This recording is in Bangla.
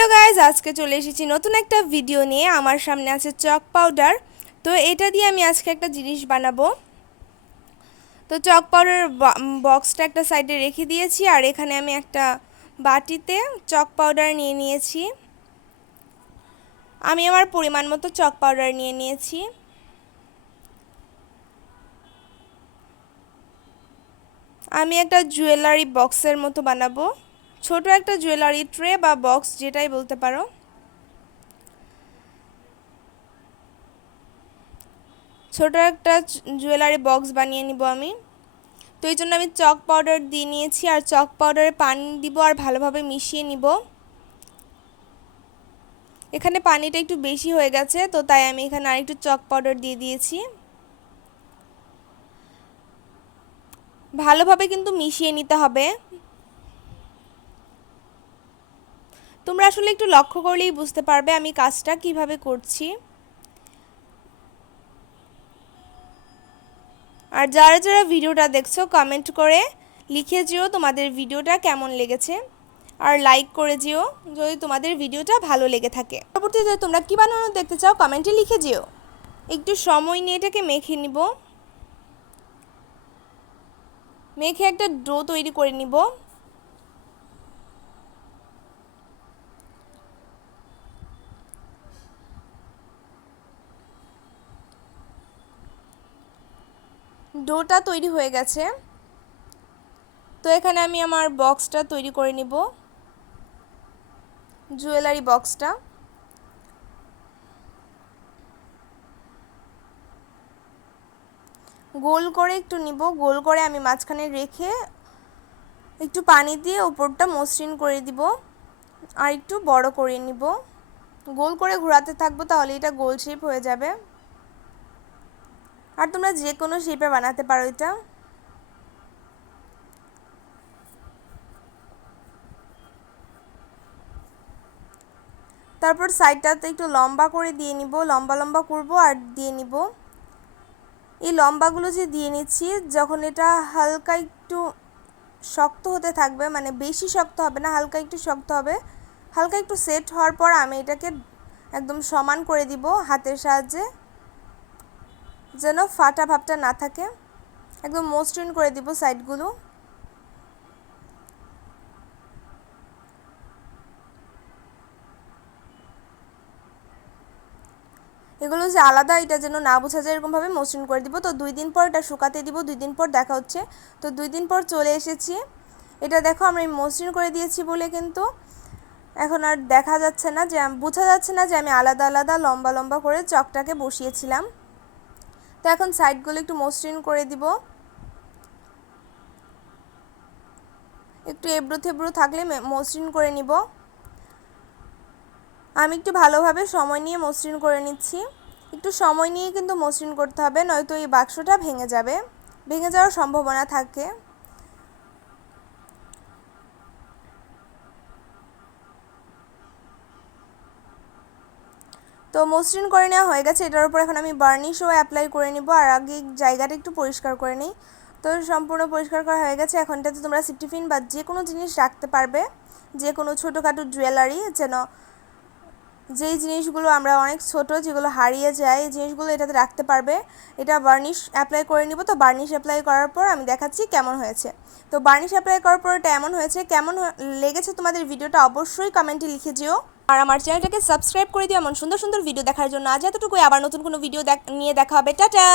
হ্যালো গাইজ, আজকে চলে এসেছি নতুন একটা ভিডিও নিয়ে। আমার সামনে আছে চক পাউডার। তো এটা দিয়ে আমি আজকে একটা জিনিস বানাবো। তো চক পাউডার বক্সটা একটা সাইডে রেখে দিয়েছি, আর এখানে আমি একটা বাটিতে চক পাউডার নিয়ে নিয়েছি। আমি আমার পরিমাণ মতো চক পাউডার নিয়ে নিয়েছি। আমি একটা জুয়েলারি বক্সের মতো বানাবো, ছোট একটা জুয়েলারি ট্রে বা বক্স যেটাই বলতে পারো। ছোট একটা জুয়েলারি বক্স বানিয়ে নিব আমি। তো এই জন্য আমি চক পাউডার দিয়ে নিয়েছি, আর চক পাউডারে পানি দিব আর ভালোভাবে মিশিয়ে নিব। এখানে পানিটা একটু বেশি হয়ে গেছে, তো তাই আমি এখানে আরেকটু চক পাউডার দিয়ে দিয়েছি। ভালোভাবে কিন্তু মিশিয়ে নিতে হবে। তোমরা আসলে একটু লক্ষ্য করলেই বুঝতে পারবে আমি কাজটা কিভাবে করছি। আর যারা যারা ভিডিওটা দেখছো কমেন্ট করে লিখে যেও তোমাদের ভিডিওটা কেমন লেগেছে, আর লাইক করে যেও যদি তোমাদের ভিডিওটা ভালো লেগে থাকে। পরবর্তীতে তোমরা কী বানানো দেখতে চাও কমেন্টে লিখে যেও। একটু সময় নিয়ে এটাকে মেখে নিব, মেখে একটা ডো তৈরি করে নিব। ডোটা তৈরি হয়ে গেছে। তো এখানে আমি আমার বক্সটা তৈরি করে নিব, জুয়েলারি বক্সটা। গোল করে একটু নিব, গোল করে আমি মাঝখানে রেখে একটু পানি দিয়ে উপরটা মসৃণ করে দিব, আর একটু বড় করে নিব। গোল করে ঘোরাতে থাকবো, তাহলে এটা গোল শেপ হয়ে যাবে। আর তোমরা যে কোনো শেপে বানাতে পারো এটা। তারপর সাইডটাতে একটু লম্বা করে দিয়ে নিব, লম্বা লম্বা করব আর দিয়ে নিব। এই লম্বাগুলো যে দিয়ে নিচ্ছি, যখন এটা হালকা একটু শক্ত হতে থাকবে, মানে বেশি শক্ত হবে না, হালকা একটু শক্ত হবে, হালকা একটু সেট হওয়ার পর আমি এটাকে একদম সমান করে দিব হাতের সাহায্যে, যেন ফাটা ভাবটা না থাকে। একদম মসৃণ করে দিব সাইডগুলো। এগুলো যে আলাদা এটা যেন না বোঝা যায়, এরকমভাবে মসৃণ করে দিব। তো 2 দিন পর এটা শুকাতে দিব, 2 দিন পর দেখা হচ্ছে। তো 2 দিন পর চলে এসেছি। এটা দেখো আমরা মসৃণ করে দিয়েছি বলে কিন্তু এখন আর দেখা যাচ্ছে না, যে বোঝা যাচ্ছে না যে আমি আলাদা আলাদা লম্বা লম্বা করে চকটাকে বসিয়েছিলাম। তো এখন সাইডগুলো একটু মসৃণ করে দিব, একটু এবড়ো থেবড়ো থাকলে মসৃণ করে নিব। আমি একটু ভালোভাবে সময় নিয়ে মসৃণ করে নিচ্ছি। একটু সময় নিয়ে কিন্তু মসৃণ করতে হবে, নয়তো এই বাক্সটা ভেঙে যাবে, ভেঙে যাওয়ার সম্ভাবনা থাকে। তো মসৃণ করে নেওয়া হয়ে গেছে। এটার উপর এখন আমি বার্নিশও অ্যাপ্লাই করে নিব, আর আগে জায়গাটা একটু পরিষ্কার করে নিই। তো সম্পূর্ণ পরিষ্কার করা হয়ে গেছে। এখন এটাতে তোমরা সিপটিফিন বা যে কোনো জিনিস রাখতে পারবে, যে কোনো ছোটোখাটো জুয়েলারি, যেন যেই জিনিসগুলো আমরা অনেক ছোট, যেগুলো হারিয়ে যায়, এই জিনিসগুলো এটাতে রাখতে পারবে। এটা বার্নিশ অ্যাপ্লাই করে নিব। তো বার্নিশ অ্যাপ্লাই করার পর আমি দেখাচ্ছি কেমন হয়েছে। তো বার্নিশ অ্যাপ্লাই করার পর এটা এমন হয়েছে। কেমন লেগেছে তোমাদের ভিডিওটা অবশ্যই কমেন্টে লিখে যেও, আর আমার চ্যানেলটাকে সাবস্ক্রাইব করে দিও এমন সুন্দর সুন্দর ভিডিও দেখার জন্য। আজ এতটুকুই, আবার নতুন কোনো ভিডিও নিয়ে দেখা হবে। টাটা।